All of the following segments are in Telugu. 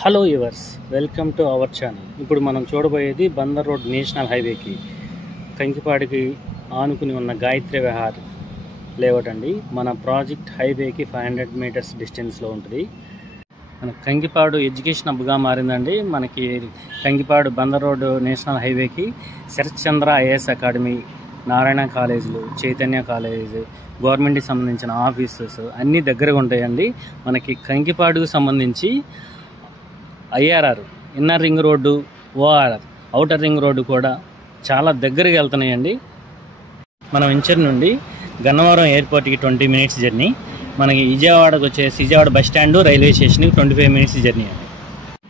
Hello yours, welcome to our channel. ఇప్పుడు మనం చూడబోయేది బందర్ రోడ్ నేషనల్ హైవేకి కంకిపాడికి ఆనుకుని ఉన్న గాయత్రి విహార్ లేఅవుట్ అండి. మన ప్రాజెక్ట్ హైవేకి 500 మీటర్స్ డిస్టెన్స్లో ఉంటుంది. మన కంకిపాడు ఎడ్యుకేషన్ హబ్గా మారిందండి. మనకి కంకిపాడు బందర్ రోడ్ నేషనల్ హైవేకి శరత్ చంద్ర ఐఏఎస్ అకాడమీ, నారాయణ కాలేజీలు, చైతన్య కాలేజ్, గవర్నమెంట్కి సంబంధించిన ఆఫీసెస్ అన్నీ దగ్గరగా ఉంటాయండి. మనకి కంకిపాడుకు సంబంధించి IRR, inner ring road, ORR, outer ring road కూడా చాలా దగ్గరికి వెళ్తున్నాయండి. మన వెంచర్ నుండి గన్నవరం ఎయిర్పోర్ట్కి 20 మినిట్స్ జర్నీ, మనకి విజయవాడకు వచ్చేసి విజయవాడ బస్ స్టాండు, రైల్వే స్టేషన్కి 25 మినిట్స్ జర్నీ అండి.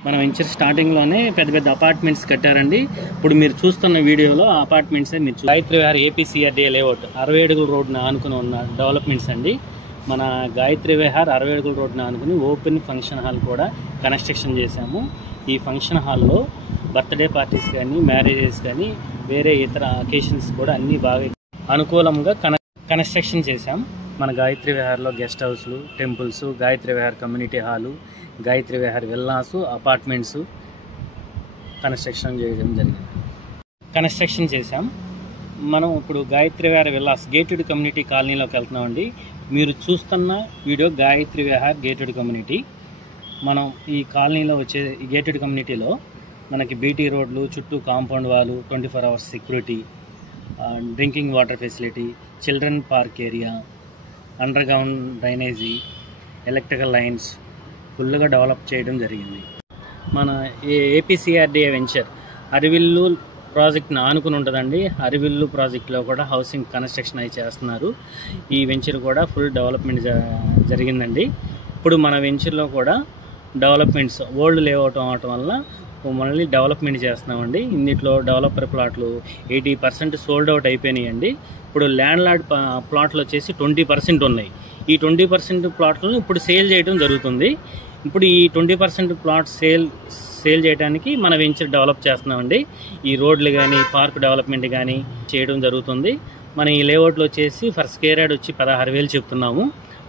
మన వెంచర్ స్టార్టింగ్లోనే పెద్ద పెద్ద అపార్ట్మెంట్స్ కట్టారండి. ఇప్పుడు మీరు చూస్తున్న వీడియోలో అపార్ట్మెంట్సే మీరు గాయత్రి విహార్ APCRDA లేఅవుట్ 60 అడుగుల రోడ్డుని ఆనుకుని ఉన్న డెవలప్మెంట్స్ అండి. మన గాయత్రి విహార్ 60 అడుగుల రోడ్డుని ఆనుకుని ఓపెన్ ఫంక్షన్ హాల్ కూడా కన్స్ట్రక్షన్ చేశాము. ఈ ఫంక్షన్ హాల్లో బర్త్డే పార్టీస్ కానీ, మ్యారేజెస్ కానీ, వేరే ఇతర అకేషన్స్ కూడా అన్నీ బాగా అనుకూలంగా కన్స్ట్రక్షన్ చేశాం. మన గాయత్రి విహార్లో గెస్ట్ హౌస్లు, temples, Gayatri Vihar community hall, Gayatri Vihar villas, apartments construction చేశాం. మనం ఇప్పుడు Gayatri Vihar villas gated community కాలనీలోకి వెళ్తున్నామండి. మీరు చూస్తున్న video Gayatri Vihar gated community. మనం ఈ కాలనీలో వచ్చే ఈ గేటెడ్ కమ్యూనిటీలో మనకి బీటీ రోడ్లు, చుట్టూ కాంపౌండ్ వాళ్ళు, 24 hours security, drinking water facility, children park area, under ground drainage, electrical lines ఫుల్గా డెవలప్ చేయడం జరిగింది. మన APCRDA వెంచర్ అరివిల్లు ప్రాజెక్ట్ని ఆనుకుని ఉంటుందండి. అరివిల్లు ప్రాజెక్ట్లో కూడా హౌసింగ్ కన్స్ట్రక్షన్ అయి చేస్తున్నారు. ఈ వెంచర్ కూడా ఫుల్ డెవలప్మెంట్ జరిగిందండి. ఇప్పుడు మన వెంచర్లో కూడా డెవలప్మెంట్స్ ఓల్డ్ లేఅవుట్ అవటం వల్ల మళ్ళీ డెవలప్మెంట్ చేస్తున్నామండి. ఇందులో డెవలపర్ ప్లాట్లు 80% సోల్డ్ అవుట్ అయిపోయినాయండి. ఇప్పుడు ల్యాండ్ లార్డ్ ప్లాట్లు వచ్చేసి 20% ఉన్నాయి. ఈ 20% ప్లాట్లను ఇప్పుడు సేల్ చేయడం జరుగుతుంది. ఇప్పుడు ఈ 20% ప్లాట్ సేల్ చేయడానికి మన వెంచర్ డెవలప్ చేస్తున్నామండి. ఈ రోడ్లు కానీ, పార్క్ డెవలప్మెంట్ కానీ చేయడం జరుగుతుంది. మన ఈ లేఅవుట్లో వచ్చేసి ఫర్ స్క్వేర్ యార్డ్ వచ్చి 16,000 చెప్తున్నాము.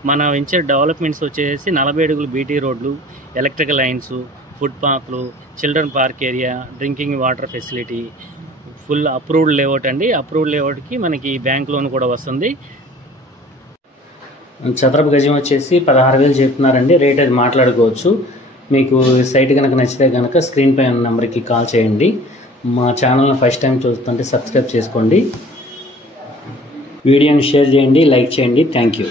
మన వెంచర్ డెవలప్మెంట్స్ వచ్చేసి 40 అడుగులు బీటీ రోడ్లు, ఎలక్ట్రికల్ లైన్స్, ఫుట్పాత్లు, children park area, drinking water facility, full approved layout అండి. అప్రూవ్డ్ లేఅవుట్కి మనకి బ్యాంక్ లోన్ కూడా వస్తుంది. చదరపు గజం వచ్చేసి 16,000 చెప్తున్నారండి. రేట్ అది మాట్లాడుకోవచ్చు. మీకు సైట్ కనుక నచ్చితే కనుక స్క్రీన్ పై ఉన్న నెంబర్కి కాల్ చేయండి. మా ఛానల్ని ఫస్ట్ టైం చూస్తుంటే సబ్స్క్రైబ్ చేసుకోండి. వీడియోని షేర్ చేయండి, లైక్ చేయండి. Thank you.